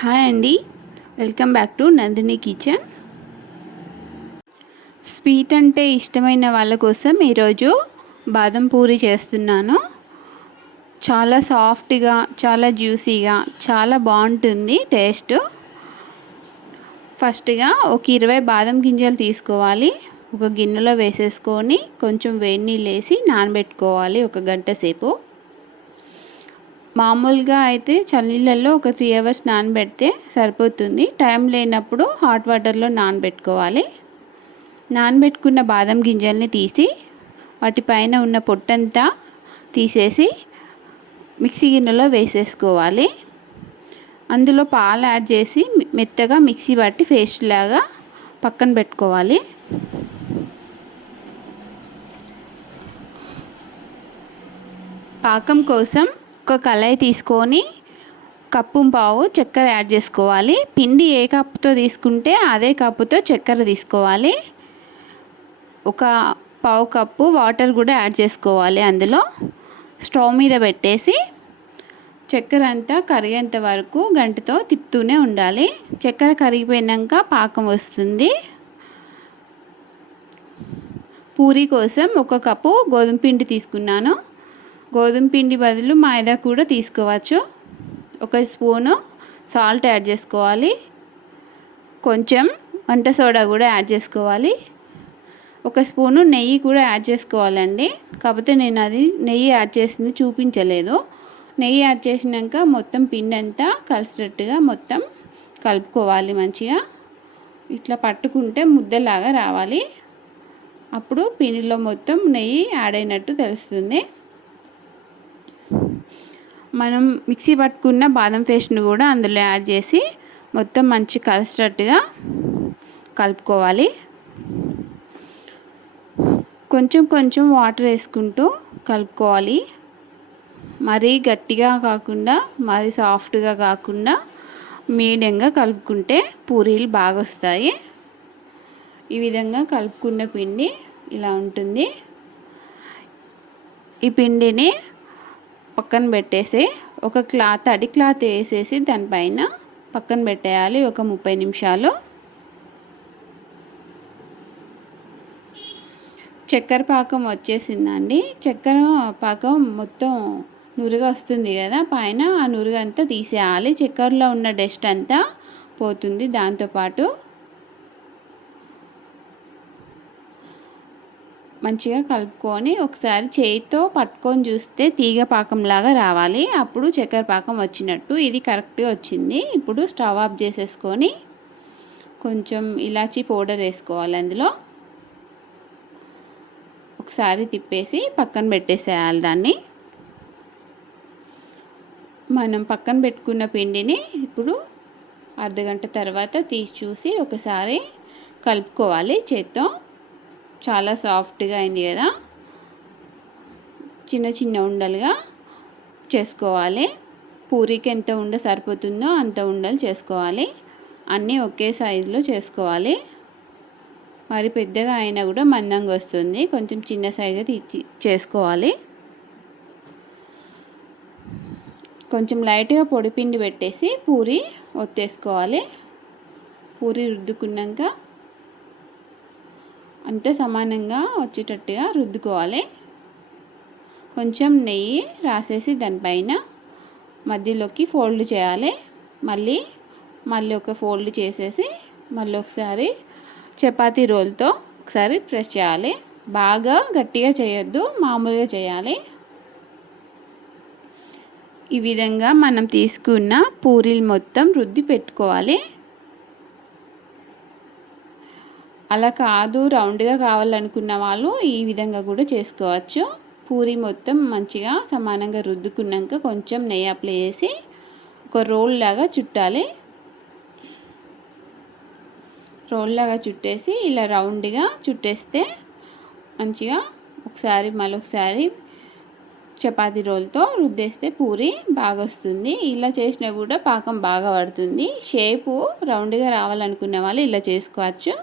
Hi అండి. Welcome back to Nandini kitchen. Sweet అంటే ఇష్టమైన వాళ్ళ కోసం ఈరోజు బాదం పూరి చేస్తున్నాను. చాలా సాఫ్ట్గా చాలా జ్యూసీగా చాలా బాగుంటుంది టేస్ట్. ఫస్ట్గా ఒక ఇరవై బాదం గింజలు తీసుకోవాలి. ఒక గిన్నెలో వేసేసుకొని కొంచెం వేడి నీళ్ళు వేసి నానబెట్టుకోవాలి ఒక గంట సేపు. మామూలుగా అయితే చన్నీళ్ళల్లో ఒక త్రీ అవర్స్ నానబెడితే సరిపోతుంది. టైం లేనప్పుడు హాట్ వాటర్లో నానబెట్టుకోవాలి. నానబెట్టుకున్న బాదం గింజల్ని తీసి వాటిపైన ఉన్న పొట్టంతా తీసేసి మిక్సీ గిన్నెలో వేసేసుకోవాలి. అందులో పాలు యాడ్ చేసి మెత్తగా మిక్సీ పట్టి పేస్ట్ లాగా పక్కన పెట్టుకోవాలి. పాకం కోసం ఒక కళాయి తీసుకొని కప్పు పావు చక్కెర యాడ్ చేసుకోవాలి. పిండి ఏ కప్పుతో తీసుకుంటే అదే కప్పుతో చక్కెర తీసుకోవాలి. ఒక పావు కప్పు వాటర్ కూడా యాడ్ చేసుకోవాలి అందులో. స్టవ్ మీద పెట్టేసి చక్కెర అంతా కరిగేంత వరకు గంటతో తిప్పుతూనే ఉండాలి. చక్కెర కరిగిపోయినాక పాకం వస్తుంది. పూరి కోసం ఒక కప్పు గోధుమ పిండి తీసుకున్నాను. గోధుమ పిండి బదులు మైదా కూడా తీసుకోవచ్చు. ఒక స్పూను సాల్ట్ యాడ్ చేసుకోవాలి. కొంచెం వంట సోడా కూడా యాడ్ చేసుకోవాలి. ఒక స్పూను నెయ్యి కూడా యాడ్ చేసుకోవాలండి. కాకపోతే నేను అది నెయ్యి యాడ్ చేసింది చూపించలేదు. నెయ్యి యాడ్ చేసినాక మొత్తం పిండి అంతా కలిసేటట్టుగా మొత్తం కలుపుకోవాలి మంచిగా. ఇట్లా పట్టుకుంటే ముద్దలాగా రావాలి. అప్పుడు పిండిలో మొత్తం నెయ్యి యాడ్ అయినట్టు తెలుస్తుంది. మనం మిక్సీ పట్టుకున్న బాదం పేస్ట్ని కూడా అందులో యాడ్ చేసి మొత్తం మంచి కలిసేటట్టుగా కలుపుకోవాలి. కొంచెం కొంచెం వాటర్ వేసుకుంటూ కలుపుకోవాలి. మరీ గట్టిగా కాకుండా మరీ సాఫ్ట్గా కాకుండా మీడియంగా కలుపుకుంటే పూరీలు బాగా వస్తాయి. ఈ విధంగా కలుపుకున్న పిండి ఇలా ఉంటుంది. ఈ పిండిని పక్కన పెట్టేసి ఒక క్లాత్ అడి క్లాత్ వేసేసి దానిపైన పక్కన పెట్టేయాలి ఒక ముప్పై నిమిషాలు. చక్కెర పాకం వచ్చేసిందండి. చక్కెర పాకం మొత్తం నురుగు వస్తుంది కదా పైన ఆ నురుగు అంతా తీసేయాలి. చక్కెరలో ఉన్న డస్ట్ అంతా పోతుంది. దాంతోపాటు మంచిగా కలుపుకొని ఒకసారి చేయితో పట్టుకొని చూస్తే తీగ పాకంలాగా రావాలి. అప్పుడు చక్కెర పాకం వచ్చినట్టు ఇది కరెక్ట్గా వచ్చింది. ఇప్పుడు స్టవ్ ఆఫ్ చేసేసుకొని కొంచెం ఇలాచీ పౌడర్ వేసుకోవాలి అందులో. ఒకసారి తిప్పేసి పక్కన పెట్టేసేయాలి దాన్ని. మనం పక్కన పెట్టుకున్న పిండిని ఇప్పుడు అర్ధగంట తర్వాత తీసి చూసి ఒకసారి కలుపుకోవాలి చేత్తో. చాలా సాఫ్ట్గా అయింది కదా. చిన్న చిన్న ఉండలుగా చేసుకోవాలి. పూరికి ఎంత ఉండ సరిపోతుందో అంత ఉండలు చేసుకోవాలి. అన్నీ ఒకే సైజులో చేసుకోవాలి. మరి పెద్దగా అయినా కూడా మందంగా వస్తుంది. కొంచెం చిన్న సైజు తీసి చేసుకోవాలి. కొంచెం లైట్గా పొడిపిండి పెట్టేసి పూరి ఒత్తేసుకోవాలి. పూరి రుద్దుకున్నాక అంతే సమానంగా వచ్చేటట్టుగా రుద్దుకోవాలి. కొంచెం నెయ్యి రాసేసి దానిపైన మధ్యలోకి ఫోల్డ్ చేయాలి. మళ్ళీ మళ్ళీ ఒక ఫోల్డ్ చేసేసి మళ్ళీ ఒకసారి చపాతీ రోల్తో ఒకసారి ప్రెస్ చేయాలి. బాగా గట్టిగా చేయొద్దు మామూలుగా చేయాలి. ఈ విధంగా మనం తీసుకున్న పూరీలు మొత్తం రుద్ది పెట్టుకోవాలి. అలా కాదు రౌండ్గా కావాలనుకున్న వాళ్ళు ఈ విధంగా కూడా చేసుకోవచ్చు. పూరి మొత్తం మంచిగా సమానంగా రుద్దుకున్నాక కొంచెం నెయ్యి అప్లై చేసి ఒక రోల్ లాగా చుట్టాలి. రోల్ లాగా చుట్టేసి ఇలా రౌండ్గా చుట్టేస్తే మంచిగా ఒకసారి మళ్ళీ ఒకసారి రోల్తో రుద్దేస్తే పూరి బాగా వస్తుంది ఇలా చేసినా కూడా పాకం బాగా పడుతుంది. షేపు రౌండ్గా రావాలనుకునే వాళ్ళు ఇలా చేసుకోవచ్చు.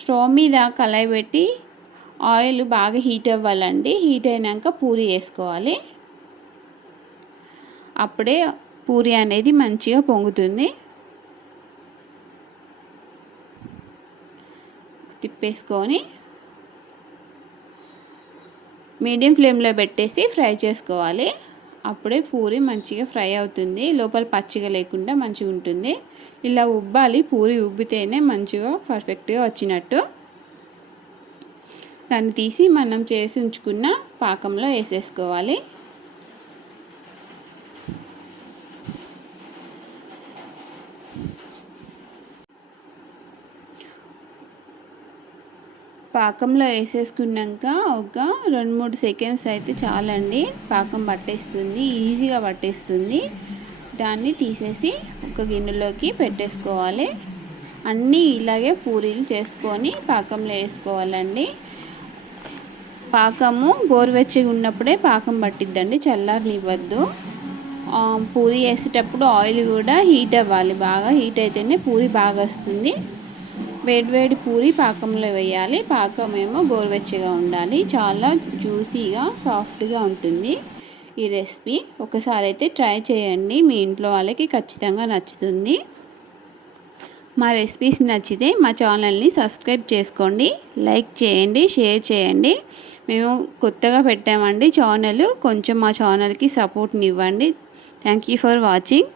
స్టవ్ మీద కళాయి పెట్టి ఆయిల్ బాగా హీట్ అవ్వాలండి. హీట్ అయినాక పూరి వేసుకోవాలి. అప్పుడే పూరి అనేది మంచిగా పొంగుతుంది. తిప్పేసుకొని మీడియం ఫ్లేమ్లో పెట్టేసి ఫ్రై చేసుకోవాలి. అప్పుడే పూరి మంచిగా ఫ్రై అవుతుంది. లోపల పచ్చిగా లేకుండా మంచిగా ఉంటుంది. ఇలా ఉబ్బాలి. పూరి ఉబ్బితేనే మంచిగా పర్ఫెక్ట్గా వచ్చినట్టు. దాన్ని తీసి మనం చేసి ఉంచుకున్న పాకంలో వేసేసుకోవాలి. పాకంలో వేసేసుకున్నాక ఒక రెండు మూడు సెకండ్స్ అయితే చాలండి. పాకం పట్టేస్తుంది ఈజీగా పట్టేస్తుంది. దాన్ని తీసేసి ఒక గిన్నెలోకి పెట్టేసుకోవాలి. అన్నీ ఇలాగే పూరీలు చేసుకొని పాకంలో వేసుకోవాలండి. పాకము గోరువెచ్చగా ఉన్నప్పుడే పాకం పట్టిద్దండి చల్లారనివ్వద్దు. పూరి వేసేటప్పుడు ఆయిల్ కూడా హీట్ అవ్వాలి బాగా హీట్ అయితేనే పూరి బాగా వస్తుంది. వేడివేడి పూరి పాకంలో వేయాలి. పాకం ఏమో గోరువెచ్చగా ఉండాలి. చాలా జ్యూసీగా సాఫ్ట్గా ఉంటుంది ఈ రెసిపీ. ఒకసారి అయితే ట్రై చేయండి. మీ ఇంట్లో వాళ్ళకి ఖచ్చితంగా నచ్చుతుంది. మా రెసిపీస్ నచ్చితే మా ఛానల్ని సబ్స్క్రైబ్ చేసుకోండి. లైక్ చేయండి షేర్ చేయండి. మేము కొత్తగా పెట్టామండి ఛానల్. కొంచెం మా ఛానల్కి సపోర్ట్ని ఇవ్వండి. Thank you for watching.